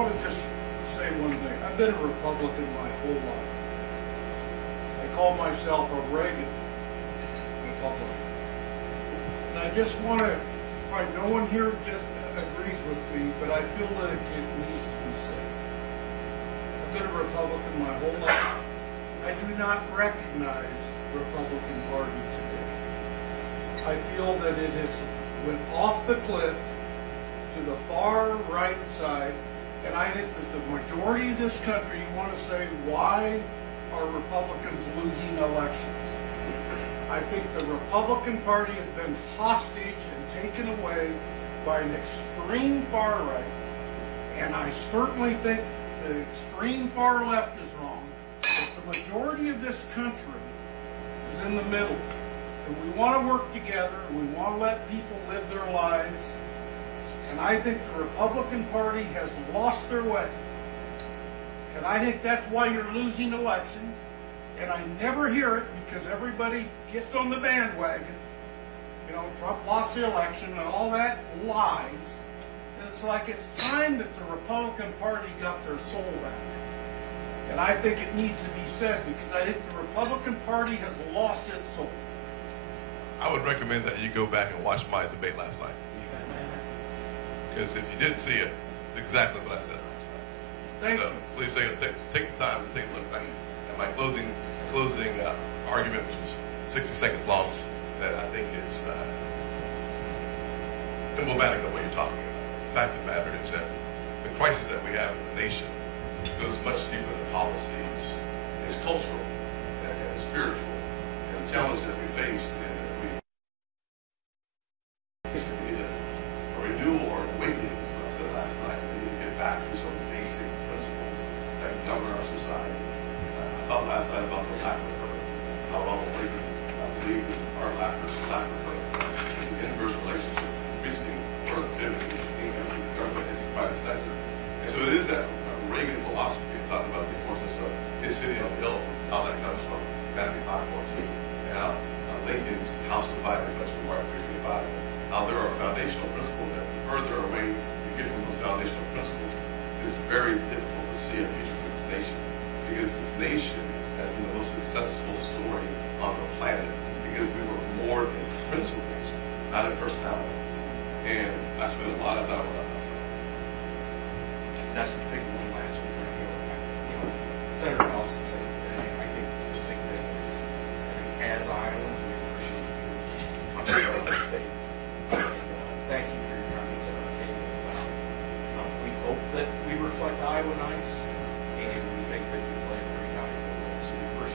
want to just say one thing. I've been a Republican my whole life. I call myself a Reagan Republican. And I just want to, probably no one here just agrees with me, but I feel that it needs to be said. I've been a Republican my whole life. I do not recognize the Republican Party today. I feel that it has went off the cliff to the far right side, and I think that the majority of this country, you want to say, why are Republicans losing elections? I think the Republican Party has been hostage and taken away by an extreme far right, and I certainly think the extreme far left is wrong, but the majority of this country is in the middle. And we want to work together, and we want to let people live their lives. And I think the Republican Party has lost their way. And I think that's why you're losing elections. And I never hear it because everybody gets on the bandwagon. You know, Trump lost the election and all that lies. And it's like it's time that the Republican Party got their soul back. And I think it needs to be said because I think the Republican Party has lost its soul. I would recommend that you go back and watch my debate last night. Because if you didn't see it, it's exactly what I said last night. Thank you. Please take the time to take a look back at my closing argument, which is 60 seconds long, that I think is emblematic of what you're talking about. The fact of the matter is that the crisis that we have in the nation goes much deeper than policies. It's cultural and spiritual. And the challenge that we face is that we need a renewal or awakening, as I said last night. We need to get back to some basic principles that govern our society. I thought last night about the Laffer curve, how long awakening. I believe that our Laffer curve is an inverse relationship, increasing productivity, income, government, and the private sector. And so it is that Reagan philosophy talking about the importance of his city on the hill, how that comes from Matthew 5:14, and how Lincoln's house divided comes from Mark 3:25. How there are foundational principles that the further away you get from those foundational principles, it's very difficult to see a future for this nation, because this nation has been the most successful story on the planet because we were more than principles, not in personalities. And I spent a lot of time with that myself. That's the big one last week right here. You know, Senator Nelson said today, I think the big thing is, I think as Iowans, we appreciate you coming to the state. And thank you for your comments at our table about, we hope that we reflect Iowa